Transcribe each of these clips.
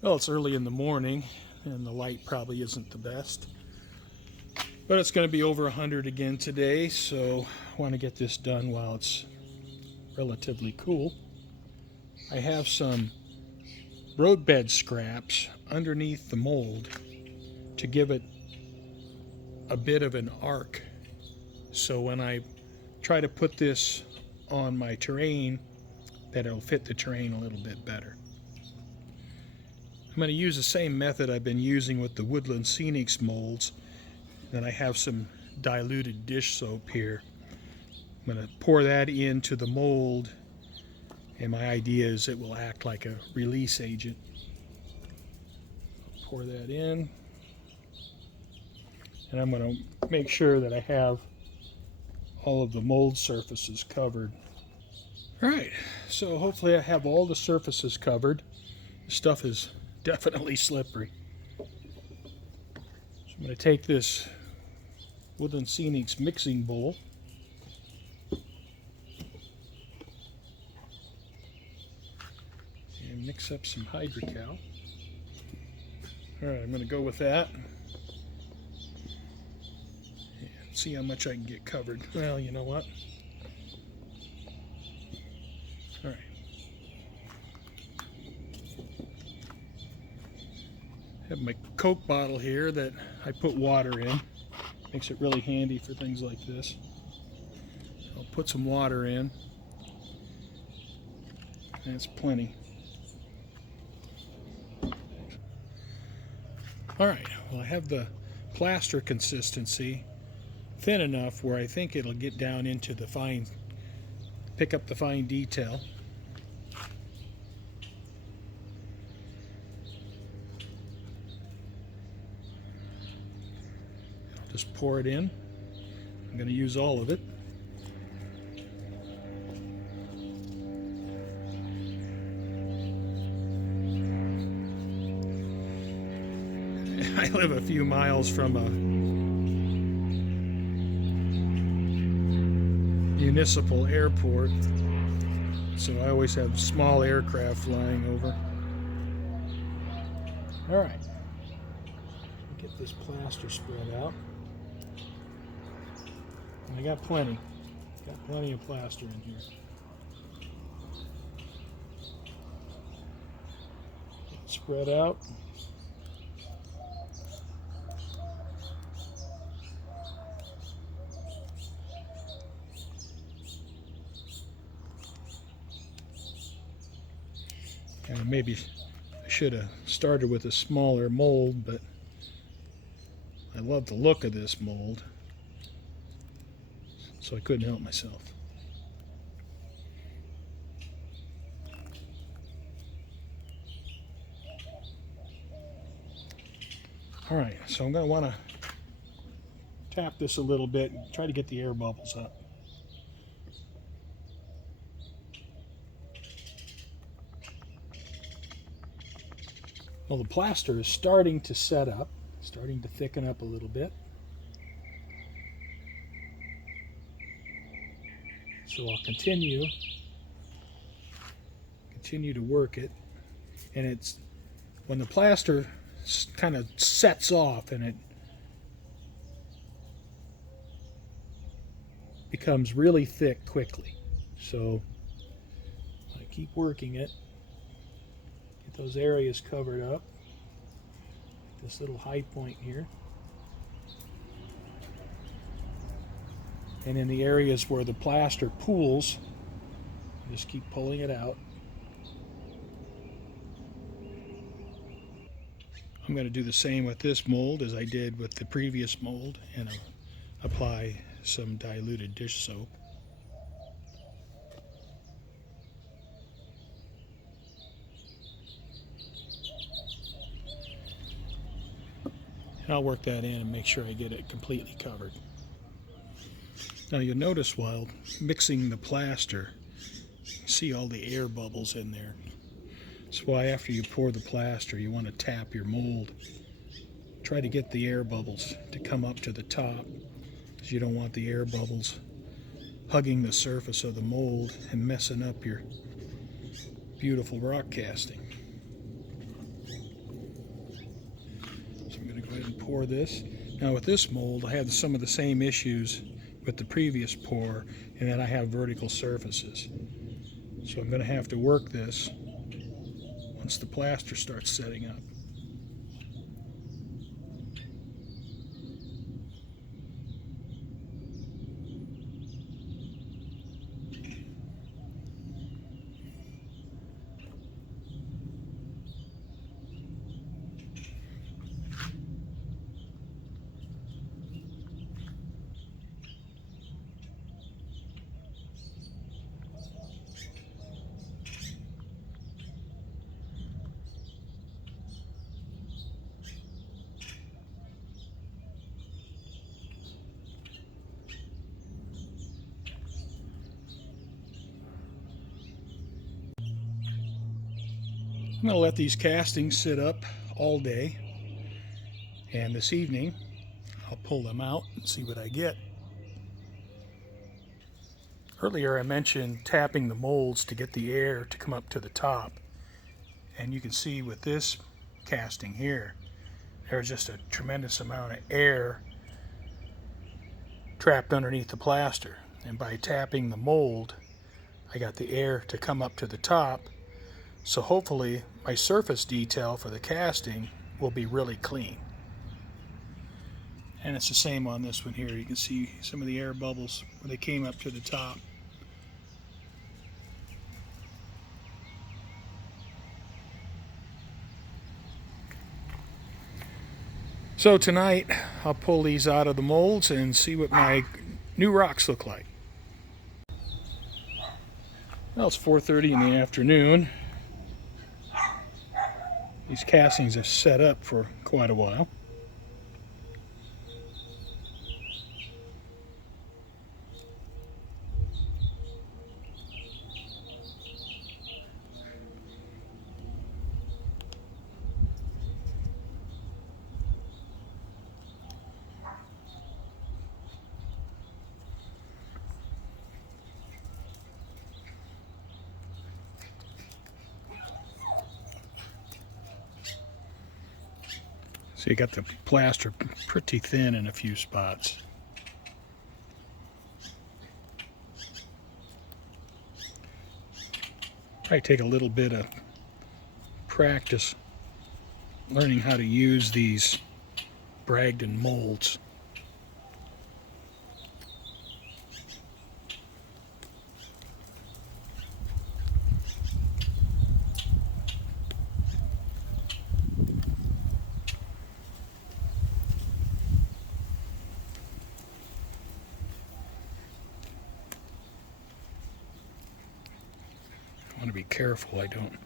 Well, it's early in the morning and the light probably isn't the best, but it's going to be over 100 again today, so I want to get this done while it's relatively cool. I have some roadbed scraps underneath the mold to give it a bit of an arc, so when I try to put this on my terrain, that it'll fit the terrain a little bit better. I'm going to use the same method I've been using with the Woodland Scenics molds. Then I have some diluted dish soap here. I'm going to pour that into the mold, and my idea is it will act like a release agent. I'll pour that in, and I'm going to make sure that I have all of the mold surfaces covered. Alright, so hopefully I have all the surfaces covered. The stuff is definitely slippery. So I'm going to take this Woodland Scenics mixing bowl and mix up some hydrocal. Alright, I'm going to go with that. And see how much I can get covered. Well, you know what? Alright. I have my Coke bottle here that I put water in. Makes it really handy for things like this. I'll put some water in. That's plenty. Alright, well I have the plaster consistency thin enough where I think it'll get down into the fine, pick up the fine detail. I'll just pour it in. I'm going to use all of it. I live a few miles from a municipal airport, so I always have small aircraft flying over. Alright, get this plaster spread out. And I got plenty of plaster in here. Spread out. And maybe I should have started with a smaller mold, but I love the look of this mold, so I couldn't help myself. Alright, so I'm going to want to tap this a little bit and try to get the air bubbles up. Well, the plaster is starting to set up, starting to thicken up a little bit. So I'll continue to work it. And it's when the plaster kind of sets off and it becomes really thick quickly. So I keep working it. Get those areas covered up. This little high point here. And in the areas where the plaster pools, just keep pulling it out. I'm going to do the same with this mold as I did with the previous mold, and apply some diluted dish soap. And I'll work that in and make sure I get it completely covered. Now you'll notice while mixing the plaster, you see all the air bubbles in there. That's why after you pour the plaster, you want to tap your mold. Try to get the air bubbles to come up to the top, because you don't want the air bubbles hugging the surface of the mold and messing up your beautiful rock casting. ahead and pour this. Now with this mold, I had some of the same issues with the previous pour, and then I have vertical surfaces. So I'm going to have to work this once the plaster starts setting up. I'm going to let these castings sit up all day, and this evening I'll pull them out and see what I get. Earlier I mentioned tapping the molds to get the air to come up to the top, and you can see with this casting here there's just a tremendous amount of air trapped underneath the plaster, and by tapping the mold I got the air to come up to the top. So hopefully my surface detail for the casting will be really clean. And it's the same on this one here. You can see some of the air bubbles where they came up to the top. So tonight I'll pull these out of the molds and see what my new rocks look like. Well, it's 4:30 in the afternoon. These castings have set up for quite a while. So you got the plaster pretty thin in a few spots. Probably take a little bit of practice learning how to use these Bragdon molds. I want to be careful I don't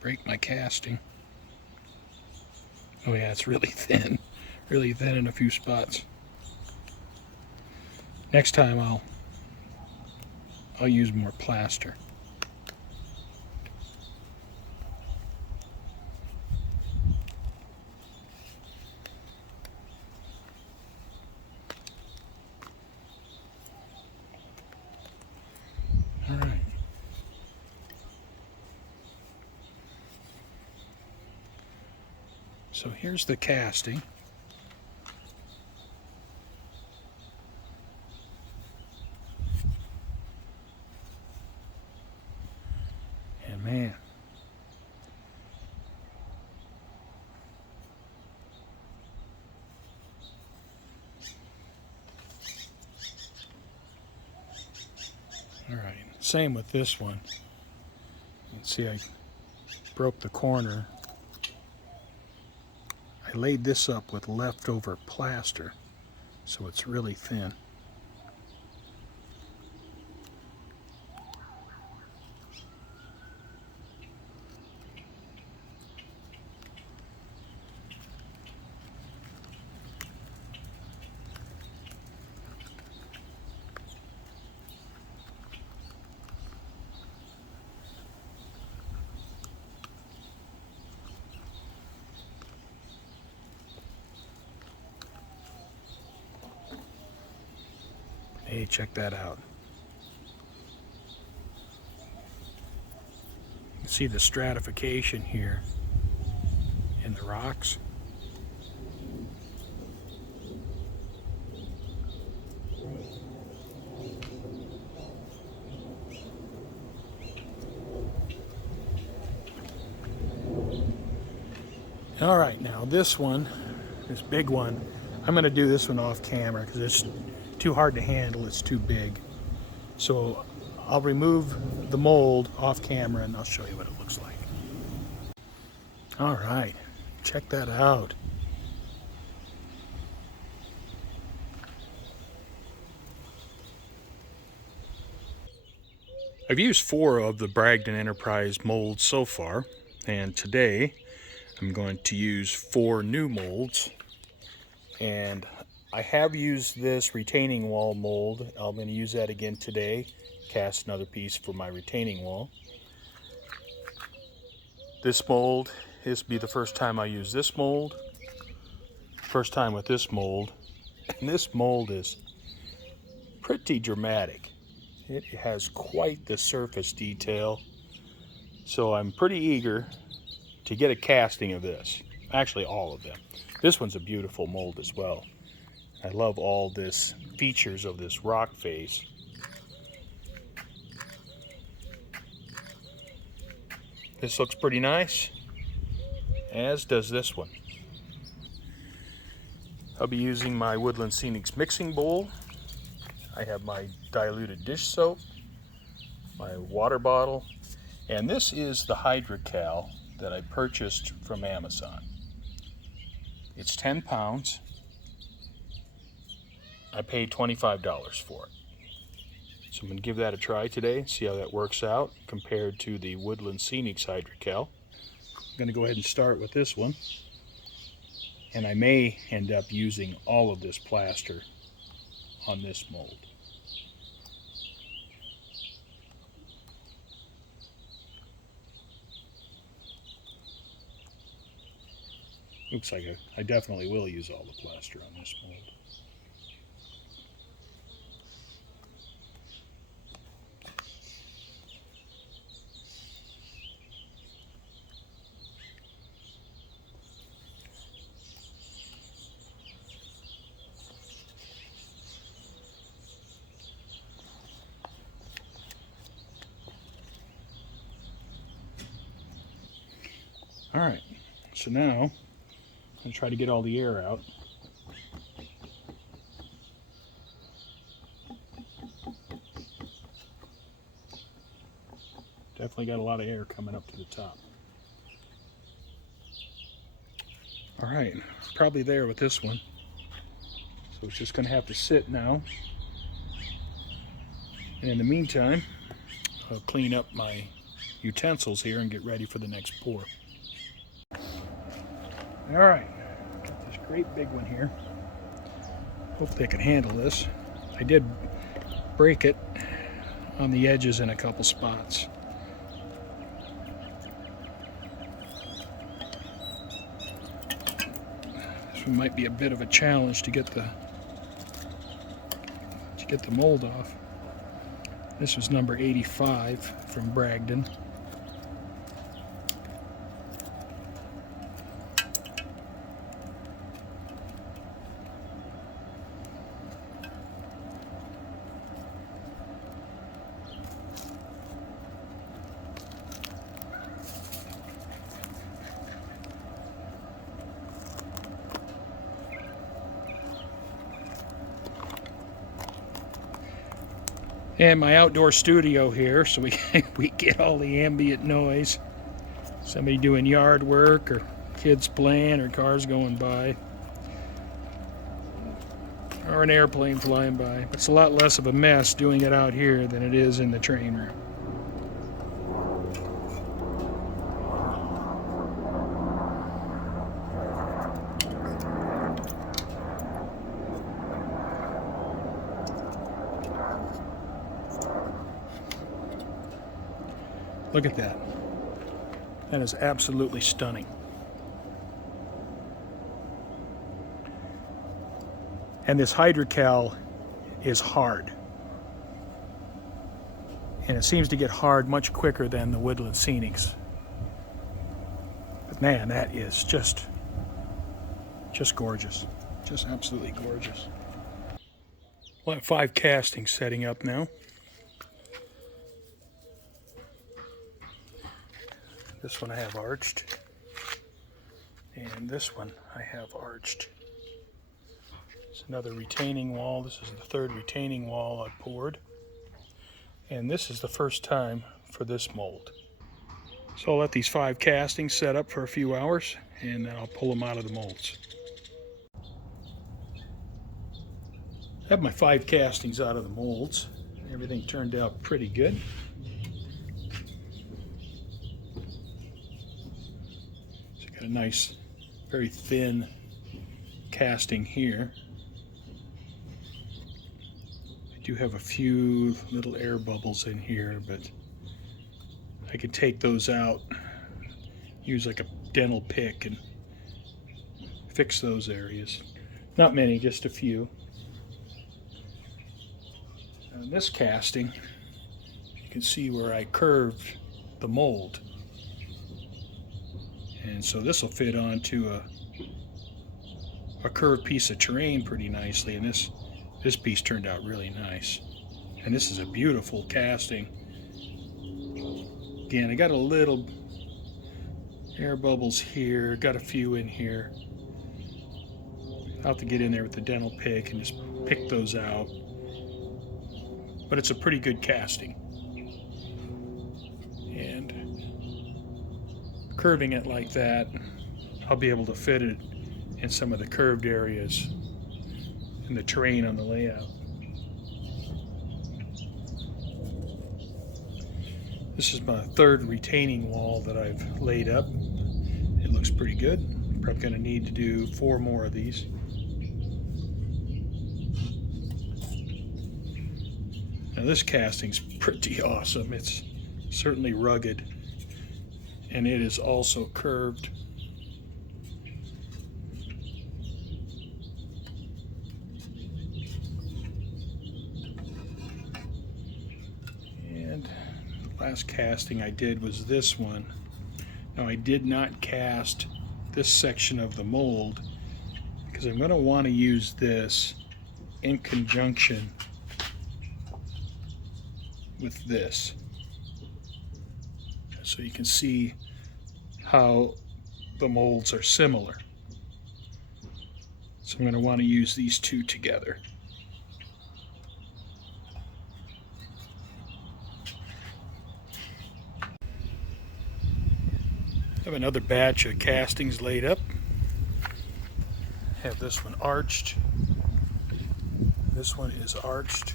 break my casting. Oh yeah, it's really thin in a few spots. Next time I'll use more plaster. All right. So here's the casting. And man, all right, same with this one. You can see I broke the corner. I laid this up with leftover plaster, so it's really thin. Hey, check that out. You can see the stratification here in the rocks. All right, now this one, this big one, I'm going to do this one off camera because it's too hard to handle. It's too big. So I'll remove the mold off camera and I'll show you what it looks like. All right, check that out. I've used 4 of the Bragdon Enterprise molds so far, and today I'm going to use 4 new molds. And I have used this retaining wall mold. I'm going to use that again today, cast another piece for my retaining wall. This mold, this will be the first time I use this mold, first time with this mold, and this mold is pretty dramatic. It has quite the surface detail, so I'm pretty eager to get a casting of this. Actually, all of them. This one's a beautiful mold as well. I love all this features of this rock face. This looks pretty nice, as does this one. I'll be using my Woodland Scenics mixing bowl. I have my diluted dish soap, my water bottle, and this is the Hydrocal that I purchased from Amazon. It's 10 pounds. I paid $25 for it. So I'm going to give that a try today, see how that works out compared to the Woodland Scenics Hydrocal. I'm going to go ahead and start with this one. And I may end up using all of this plaster on this mold. Looks like I definitely will use all the plaster on this mold. All right, so now I'm going to try to get all the air out. Definitely got a lot of air coming up to the top. All right, probably there with this one. So it's just going to have to sit now. And in the meantime, I'll clean up my utensils here and get ready for the next pour. All right, got this great big one here. Hopefully I can handle this. I did break it on the edges in a couple spots. This one might be a bit of a challenge to get the mold off. This was number 85 from Bragdon. And my outdoor studio here, so we get all the ambient noise. Somebody doing yard work, or kids playing, or cars going by, or an airplane flying by. It's a lot less of a mess doing it out here than it is in the train room. Look at that. That is absolutely stunning. And this Hydrocal is hard. And it seems to get hard much quicker than the Woodland Scenics. But man, that is just Just gorgeous. Just absolutely gorgeous. We'll have 5 castings setting up now. This one I have arched. And this one I have arched. It's another retaining wall. This is the 3rd retaining wall I've poured. And this is the first time for this mold. So I'll let these 5 castings set up for a few hours, and then I'll pull them out of the molds. I have my 5 castings out of the molds. Everything turned out pretty good. So got a nice, very thin casting here. I do have a few little air bubbles in here, but I can take those out, use like a dental pick and fix those areas. Not many, just a few. On this casting, you can see where I curved the mold. And so this will fit onto a curved piece of terrain pretty nicely, and this piece turned out really nice. And this is a beautiful casting. Again, I got a little air bubbles here, got a few in here. I'll have to get in there with the dental pick and just pick those out. But it's a pretty good casting. And curving it like that, I'll be able to fit it in some of the curved areas in the terrain on the layout. This is my 3rd retaining wall that I've laid up. It looks pretty good. Probably going to need to do 4 more of these. Now this casting's pretty awesome. It's certainly rugged, and it is also curved. And the last casting I did was this one. Now I did not cast this section of the mold because I'm going to want to use this in conjunction with this, so you can see how the molds are similar. So I'm going to want to use these 2 together. I have another batch of castings laid up. Have this one arched. This one is arched.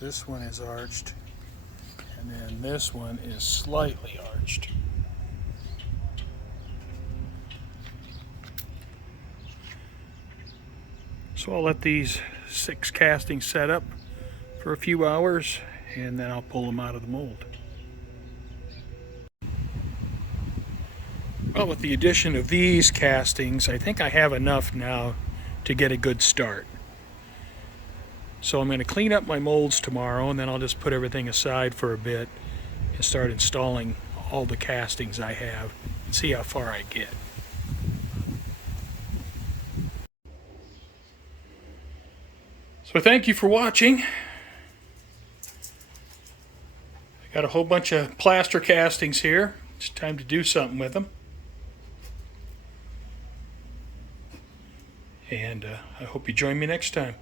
This one is arched. And then this one is slightly arched. So I'll let these 6 castings set up for a few hours, and then I'll pull them out of the mold. Well, with the addition of these castings, I think I have enough now to get a good start. So I'm going to clean up my molds tomorrow, and then I'll just put everything aside for a bit and start installing all the castings I have and see how far I get. So thank you for watching. I got a whole bunch of plaster castings here. It's time to do something with them. And I hope you join me next time.